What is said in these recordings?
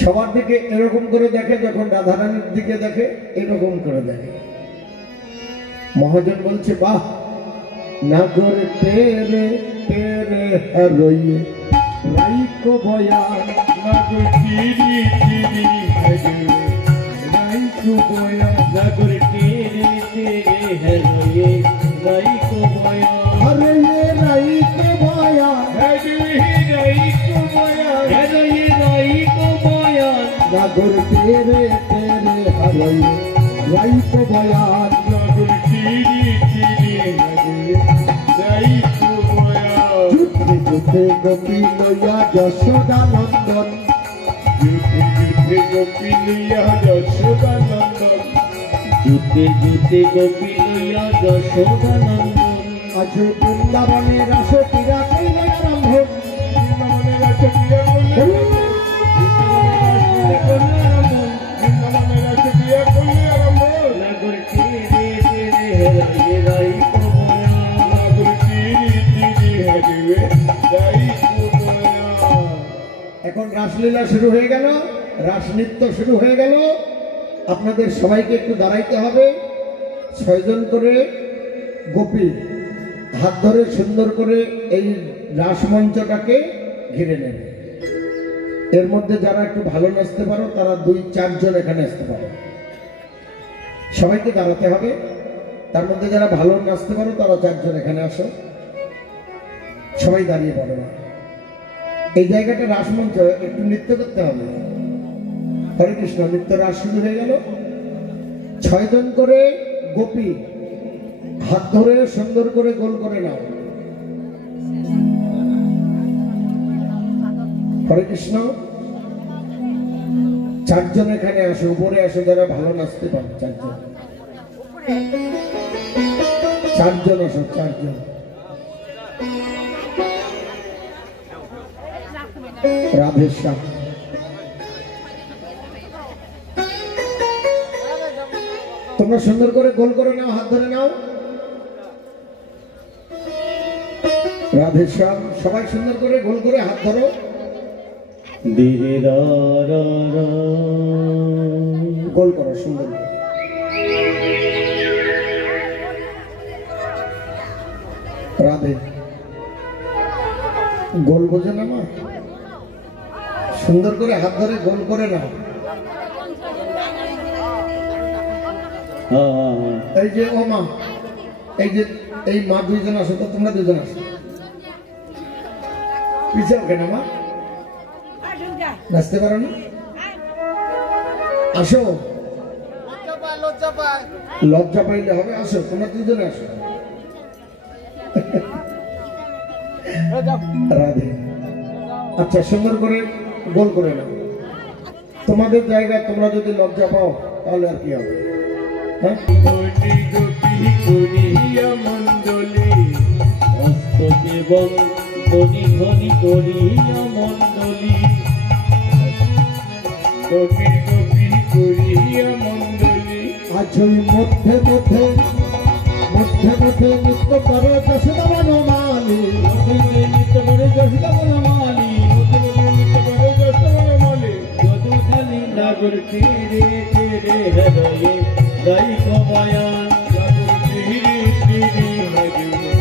সবার দিকে এরকম করে দেখে, যখন রাধারানীর দিকে দেখে এরকম করে দেখে। মহাজন বলছে, বাহ, নাগর তেরে তেরে হরইয়ে রাইকো বয়ান, নাগর তিরি তিরি রাইকো বয়ান, নাগর তিরি তিরি হরইয়ে রাইকো বয়ান, হরইয়ে রাইকো বয়ান, হরইয়ে রাইকো বয়ান, হরইয়ে রাইকো বয়ান, নাগর তেরে তেরে হরইয়ে রাইকো বয়ান, নাগর তিরি তিরি হরইয়ে রাইকো বয়ান। যুদ্ধে যুদ্ধে গোপী লইয়া যশোদানন্দন, যুদ্ধে যুদ্ধে গোপী লইয়া যশোদানন্দন, যুদ্ধে যুদ্ধে গোপী লইয়া যশোদানন্দন, আজ বৃন্দাবনে রাস ক্রীড়া কইল আরম্ভ, বৃন্দাবনে রাস ক্রীড়া কইল আরম্ভ, বৃন্দাবনে রাস ক্রীড়া কইল আরম্ভ, নাগর তিরি তিরি হরইয়ে রাইকো বয়ান, নাগর তিরি তিরি হরইয়ে রাইকো বয়ান। এখন রাসলীলা শুরু হয়ে গেল, রাস নৃত্য শুরু হয়ে গেল। আপনাদের সবাইকে একটু দাঁড়াইতে হবে। 6 জন করে গোপী হাত ধরে সুন্দর করে এই রাসমঞ্চটাকে ঘিরে নেবে। এর মধ্যে যারা একটু ভালো নাচতে পারো তারা 2-4 জন এখানে আসতে পারো। সবাইকে দাঁড়াতে হবে। তার মধ্যে যারা ভালো নাচতে পারো তারা 4 জন এখানে আসো। সবাই দাঁড়িয়ে পড়ো। এই জায়গাটা রাসমঞ্চ, একটু নৃত্য করতে হবে। হরে কৃষ্ণ, নৃত্য রাস শুরু হয়ে গেল। 6 জন করে গোপী হাত ধরে সুন্দর করে গোল করে নাও। হরে কৃষ্ণ। 4 জন এখানে আসো, উপরে আসো যারা ভালো নাচতে পারো। 4 জন, 4 জন আসো, 4 জন। রাধেশ্যাম, তোমরা সুন্দর করে গোল করে নাও, হাত ধরে নাও। রাধেশ্যাম, সবাই সুন্দর করে গোল করে হাত ধরো। ধীরে গোল করো সুন্দর করে। রাধে, গোল বোঝে না মা? সুন্দর করে হাত ধরে গোল করে নাও। এই যে ও মা, এই যে এই মা 2 জন আসো তো, তোমরা 2 জন আসো। পিছাও কেন মা? নাচতে পারো না? আসো। লজ্জা পাইলে হবে? আসো, তোমরা 2 জন আসো। রাধে। আচ্ছা, সুন্দর করে গোল করে নাও। তোমাদের জায়গায় তোমরা যদি লজ্জা পাও তাহলে আর কি হবে? হ্যাঁ, মন্ডলী অস্ত দেবং ধনি ধনি করিয়া মন্ডলী, গোপী গোপী করিয়া মন্ডলী, আজ ওই মধ্যে মধ্যে মধ্যে মধ্যে নৃত্য করো যশোদা বনমালী, নৃত্য করে যশোদা বনমালী, নৃত্য করে যশোদা বনমালী, যদুধানী নাগর তিরে তিরে হরইয়ে রাইকো বয়ান, নাগর তিরে তিরে হরইয়ে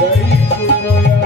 রাইকো বয়ান।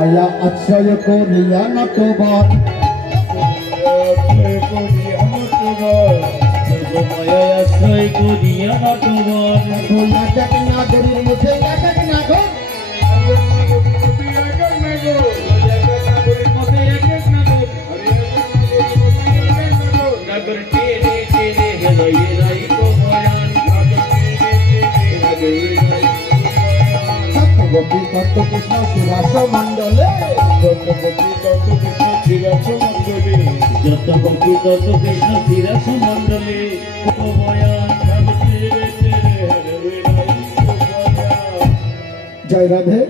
মায়া আশ্রয় করিয়া নটবর আশ্রয় করিয়া নটবর নাগরীর মুখে নাগর গোপী তত্ত্ব কৃষ্ণ সুরাস মণ্ডলে যত গোপী তত কৃষ্ণ তিরাস মণ্ডলে জয় রাধে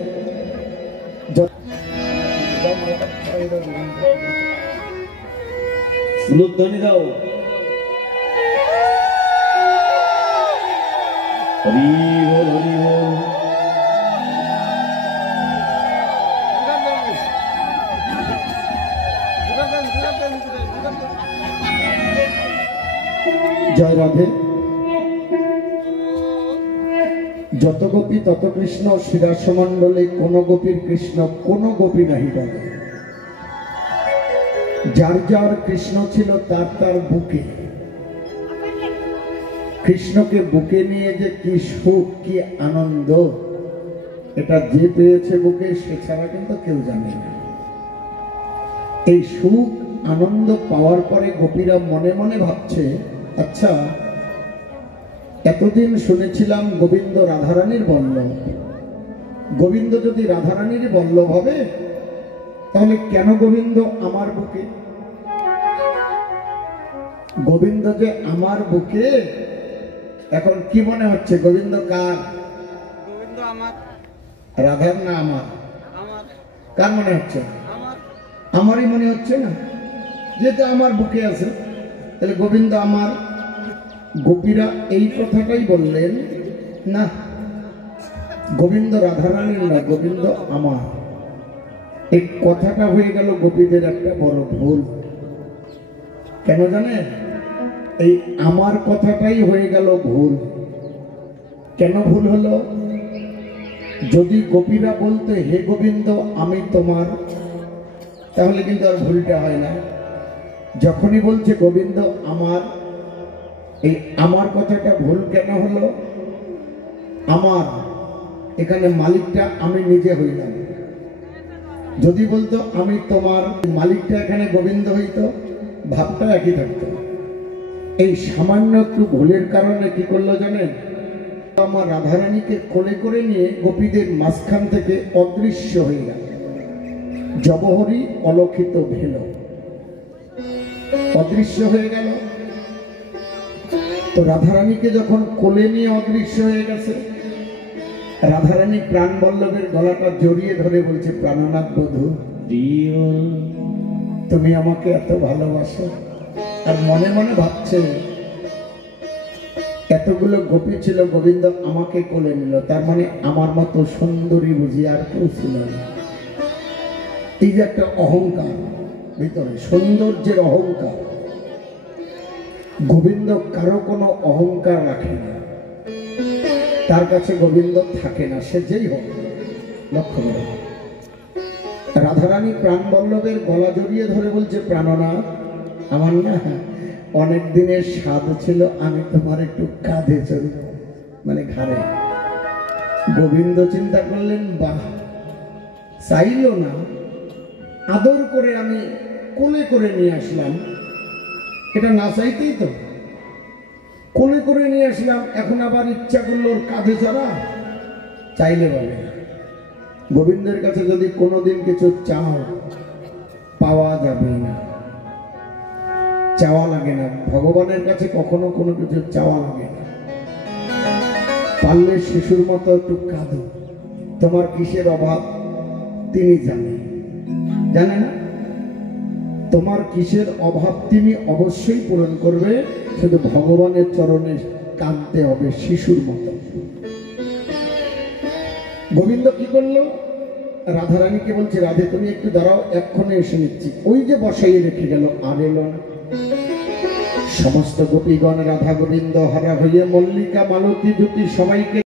উলুধ্বনি দাও। হরি বল হরি বল। জয় রাধে। যত গোপী তত কৃষ্ণ শিরাস মণ্ডলে কোন গোপীর কৃষ্ণ কোন গোপী নাহি বলে। যার যার কৃষ্ণ ছিল তার তার বুকে। কৃষ্ণকে বুকে নিয়ে যে কি সুখ কি আনন্দ, এটা যে পেয়েছে বুকে সে ছাড়া কিন্তু কেউ জানে না। এই সুখ আনন্দ পাওয়ার পরে গোপীরা মনে মনে ভাবছে, আচ্ছা এতদিন শুনেছিলাম গোবিন্দ রাধারানীর বল্লভ, গোবিন্দ যদি রাধারানীর বল্লভ হবে তাহলে কেন গোবিন্দ আমার বুকে? গোবিন্দ যে আমার বুকে, এখন কি মনে হচ্ছে গোবিন্দ কার? গোবিন্দ আমার। রাধার না আমার? আমার। কার মনে হচ্ছে? আমার। আমারই মনে হচ্ছে না, যেহেতু আমার বুকে আছে তাহলে গোবিন্দ আমার। গোপীরা এই কথাটাই বললেন, না গোবিন্দ রাধারানীর না, গোবিন্দ আমার। এই কথাটা হয়ে গেল গোপীদের একটা বড় ভুল। কেন জানেন? এই আমার কথাটাই হয়ে গেল ভুল। কেন ভুল হলো? যদি গোপীরা বলতে হে গোবিন্দ আমি তোমার, তাহলে কিন্তু আর ভুলটা হয় না। যখনই বলছে গোবিন্দ আমার, এই আমার কথাটা ভুল কেন হলো? আমার এখানে মালিকটা আমি নিজে হইলাম। যদি বলতো আমি তোমার, মালিকটা এখানে গোবিন্দ হইতো, ভাবটা একই থাকতো। এই সামান্য একটু ভুলের কারণে কি করলো জানেন? আমার রাধারানীকে কোলে করে নিয়ে গোপীদের মাঝখান থেকে অদৃশ্য হয়ে গেল। জবহরি অলক্ষিত ভেল, অদৃশ্য হয়ে গেল। তো রাধারানীকে যখন কোলে নিয়ে অদৃশ্য হয়ে গেছে, রাধারানী প্রাণ বল্লভের গলাটা জড়িয়ে ধরে বলছে, প্রাণনাথ বধূ তুমি আমাকে এত ভালোবাসো। আর মনে মনে ভাবছে এতগুলো গোপী ছিল, গোবিন্দ আমাকে কোলে নিল, তার মানে আমার মতো সুন্দরী বুঝি আর কেউ ছিল না। এই যে একটা অহংকার ভিতরে, সৌন্দর্যের অহংকার। গোবিন্দ কারো কোনো অহংকার রাখে না, তার কাছে গোবিন্দ থাকে না, সে যেই হোক। লক্ষ্য করে রাধারানী প্রাণ বল্লভের গলা জড়িয়ে ধরে বলছে, প্রাণনাথ আমার না অনেক দিনের স্বাদ ছিল আমি তোমার একটু কাঁধে চড়ব, মানে ঘাড়ে। গোবিন্দ চিন্তা করলেন, বাহ, চাইল না, আদর করে আমি কোলে করে নিয়ে আসলাম, এটা না চাইতেই তো কোলে করে নিয়ে আসলাম, এখন আবার ইচ্ছা করলো ওর কাঁধে চড়া, চাইলে বলে। গোবিন্দের কাছে যদি কোনোদিন কিছু চাও পাওয়া যাবে না, চাওয়া লাগে না। ভগবানের কাছে কখনো কোনো কিছু চাওয়া লাগে না। পারলে শিশুর মতো একটু কাঁদো, তোমার কিসের অভাব তিনি জানেন, জানে না? তোমার কিসের অভাব তিনি অবশ্যই পূরণ করবে, শুধু ভগবানের চরণে কাঁদতে হবে শিশুর মতো। গোবিন্দ কি করলো? রাধারানীকে বলছে, রাধে তুমি একটু দাঁড়াও, এক্ষণে এসে নিচ্ছি। ওই যে বসাইয়ে রেখে গেল, আর এলো না। সমস্ত গোপীগণ রাধা গোবিন্দ হারা হইয়া মল্লিকা মালতী জ্যোতি সবাইকে